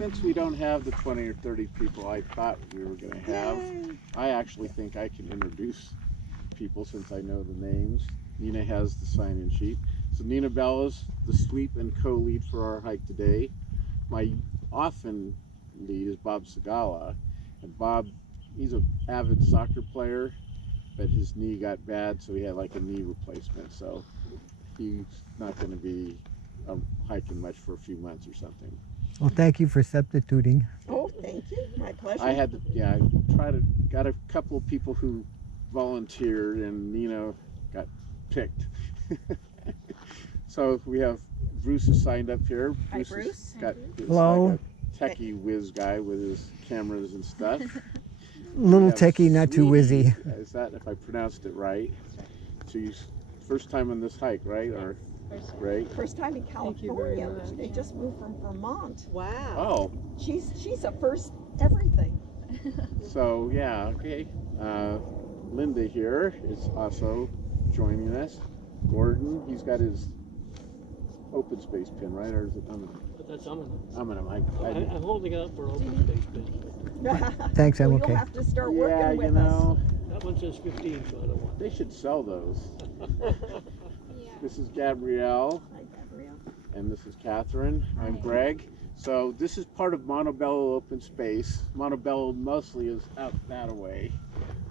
since we don't have the 20 or 30 people I thought we were going to have, I actually think I can introduce people since I know the names. Nina has the sign-in sheet. So Nina Bella's the sweep and co-lead for our hike today. My often lead is Bob Segala, and Bob, he's an avid soccer player, but his knee got bad, so he had like a knee replacement, so he's not going to be hiking much for a few months or something. Well, thank you for substituting. Oh, thank you. My pleasure. I had to, yeah, I got a couple of people who volunteered, and Nina got picked. So we have Bruce is signed up here. Hi, Bruce. Got Hello. like a techie whiz guy with his cameras and stuff. Little techie, not too whizzy. Is that, if I pronounced it right? So you first time on this hike, right? Or right? First time in California. They just moved from Vermont. Wow. Oh. She's a first everything. So yeah, okay. Linda here is also joining us. Gordon, he's got his open space pin, right? Or is it Uminem? But that's Uminem. Uminem. I'm holding it up for open space pin. Thanks, I'm Well, okay. You'll have to start Yeah, working you with know, That one says 15, so I don't want they should sell those. This is Gabrielle, us. Hi, Gabrielle. and this is Catherine. I'm Greg. So this is part of Monte Bello open space. Monte Bello mostly is out that way.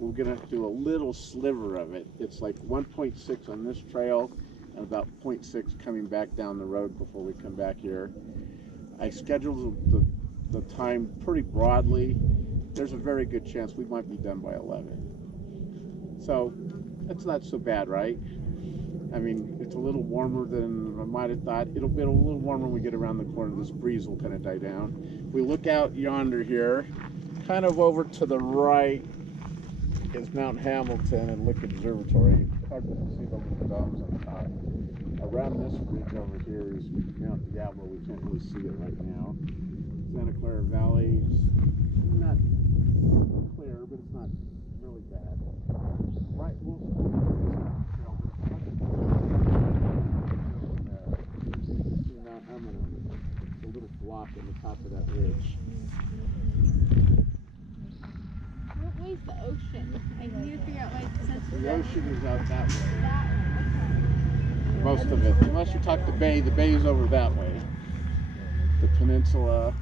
We're gonna do a little sliver of it. It's like 1.6 on this trail and about 0.6 coming back down the road before we come back here. I scheduled the time pretty broadly. There's a very good chance we might be done by 11. So that's not so bad, right? I mean, it's a little warmer than I might have thought. It'll be a little warmer when we get around the corner. This breeze will kind of die down. We look out yonder here, kind of over to the right is Mount Hamilton and Lick Observatory. It's hard to see the little domes on top. Around this ridge over here is Mount Diablo. We can't really see it right now. Santa Clara Valley is not clear, but it's not really bad. Right, well, Mount Eminem, a little block on the top of that ridge. What way's the ocean? I need to figure out like since The ocean is out that way. that one. Most of it, unless you talk the bay is over that way. The peninsula,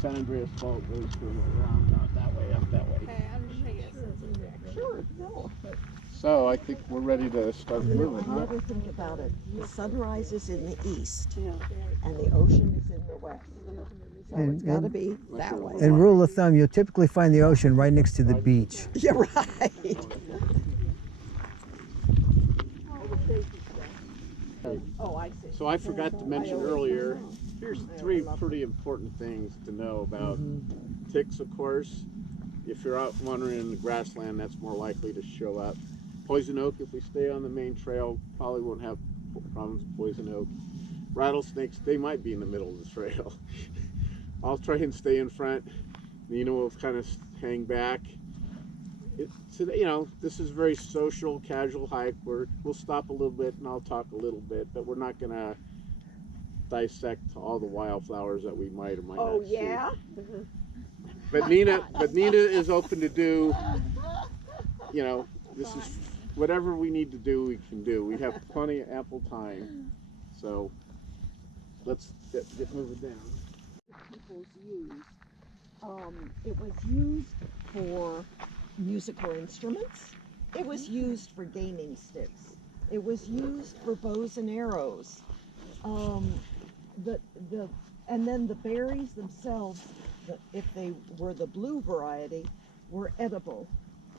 San Andreas Fault goes around out that way, up that way. Okay, I'm just trying to get a sense of direction. Sure, no. So I think we're ready to start moving, huh? Never think about it. The sunrise is in the east, and the ocean is in the west. So it's got to be that way. And rule of thumb, you'll typically find the ocean right next to the beach. You're right. Oh, I see. So I forgot to mention earlier, here's three pretty important things to know about ticks, of course. If you're out wandering in the grassland, that's more likely to show up. Poison oak, if we stay on the main trail, probably won't have problems with poison oak. Rattlesnakes, they might be in the middle of the trail. I'll try and stay in front. Nina will kind of hang back. You know, this is a very social, casual hike. We'll stop a little bit and I'll talk a little bit, but we're not going to dissect all the wildflowers that we might or might not see. Oh, yeah? But Nina is open to do, you know, this is whatever we need to do, we can do. We have plenty of ample time. So let's get moving down. People's use. It was used for musical instruments. It was used for gaming sticks. It was used for bows and arrows. And then the berries themselves, if they were the blue variety, were edible.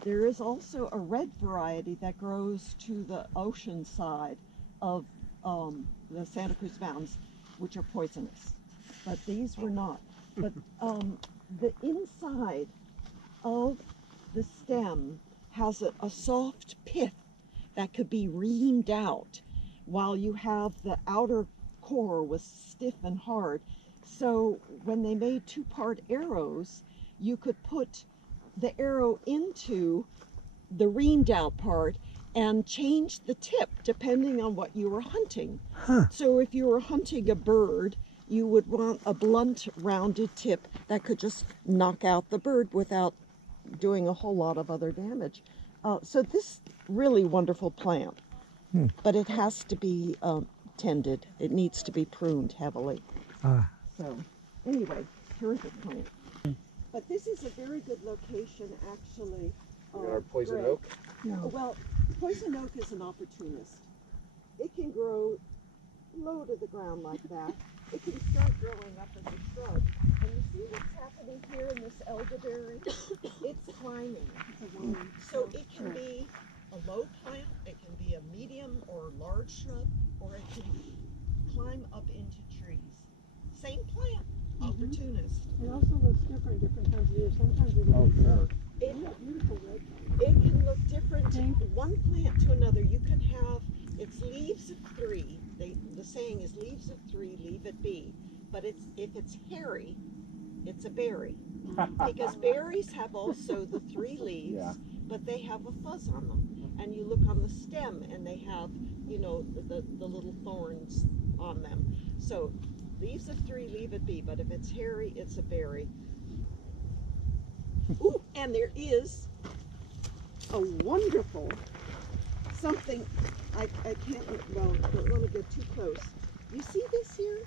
There is also a red variety that grows to the ocean side of the Santa Cruz Mountains, which are poisonous. But these were not. But the inside of the stem has a soft pith that could be reamed out, while you have the outer core was stiff and hard. So when they made two-part arrows, you could put the arrow into the reamed out part and change the tip depending on what you were hunting. So if you were hunting a bird you would want a blunt, rounded tip that could just knock out the bird without doing a whole lot of other damage. So this really wonderful plant, but it has to be tended. It needs to be pruned heavily. Ah. So anyway, terrific plant. But this is a very good location, actually. Our poison Greg. oak. Well, poison oak is an opportunist. It can grow low to the ground like that. It can start growing up as a shrub. And you see what's happening here in this elderberry? It's climbing. So it can be a low plant, it can be a medium or large shrub, or it can climb up into trees. Same plant, opportunist. It also looks different different times of year. Sometimes it Oh, sure. beautiful red. It can look different one plant to another. You can have its leaves of three. The saying is leaves of three, leave it be. But if it's hairy, it's a berry. Because berries have also the three leaves, but they have a fuzz on them. And you look on the stem and they have, you know, the little thorns on them. So leaves of three, leave it be. But if it's hairy, it's a berry. Ooh, and there is a wonderful something. I can't, well, don't want to get too close. You see this here?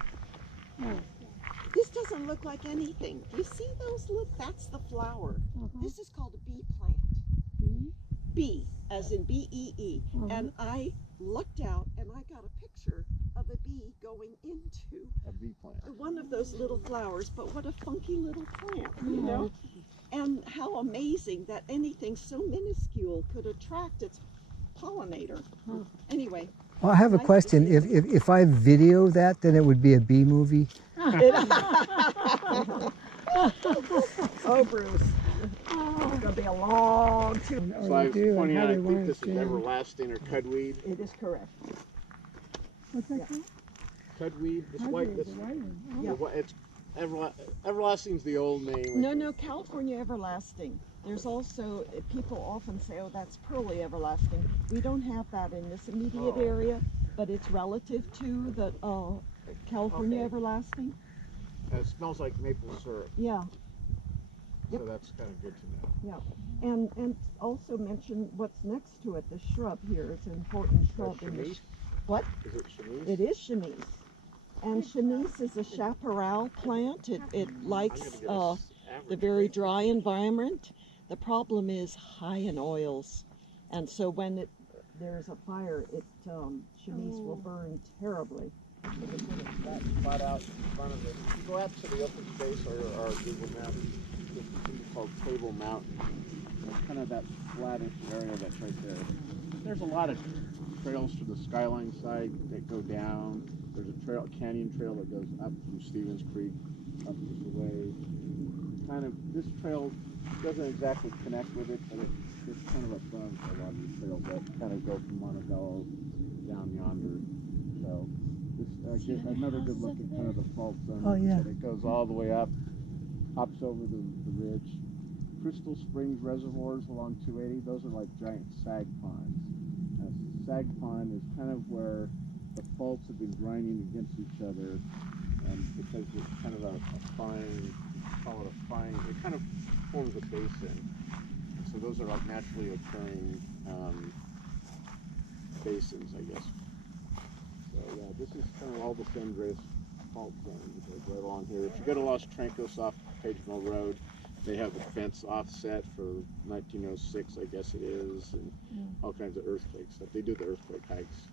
This doesn't look like anything. You see those? Look, that's the flower. This is called a bee plant. Bee, as in B-E-E. And I looked out and I got a picture of a bee going into A bee plant. one of those little flowers. But what a funky little plant, you know? And how amazing that anything so minuscule could attract its pollinator. Anyway. Well, I have a question. If I video that, then it would be a bee movie? Oh, Bruce. It's going to be a long two. So I was pointing out, I think this is everlasting or cudweed. It is correct. What's that called? Cudweed, this white, this, Yeah. it's everlasting's the old name. No, California everlasting. There's also, people often say, oh, that's pearly everlasting. We don't have that in this immediate area, but it's relative to the California everlasting. It smells like maple syrup, Yeah, so that's kind of good to know. yeah. And also mention what's next to it. The shrub here is an important shrub. In the Chemise? What? Is it chemise? It is chemise. And chemise is a chaparral plant. It likes the very dry environment. The problem is high in oils. And so when there's a fire, chemise will burn terribly. That spot out in front of it. If you go out to the open space or our Google Map, there's something called Table Mountain. It's kind of that flattish area that's right there. There's a lot of trails to the Skyline side that go down. There's a canyon trail that goes up from Stevens Creek up this way. Kind of, this trail doesn't exactly connect with it, but it's kind of above a lot of the trails that kind of go from Monte Bello down yonder. So this gives another good look at kind of the fault zone. Oh, yeah. It goes all the way up, hops over the ridge. Crystal Springs reservoirs along 280, those are like giant sag ponds. Sag pond is kind of where the faults have been grinding against each other, and because it's kind of a fine, call it a fine, it kind of forms a basin. So those are like naturally occurring basins, I guess. So yeah, this is kind of all the San Andreas fault zone that goes right along here. If you go to Los Trancos off Page Mill Road, they have the fence offset for 1906, I guess it is, and all kinds of earthquake stuff. They do the earthquake hikes.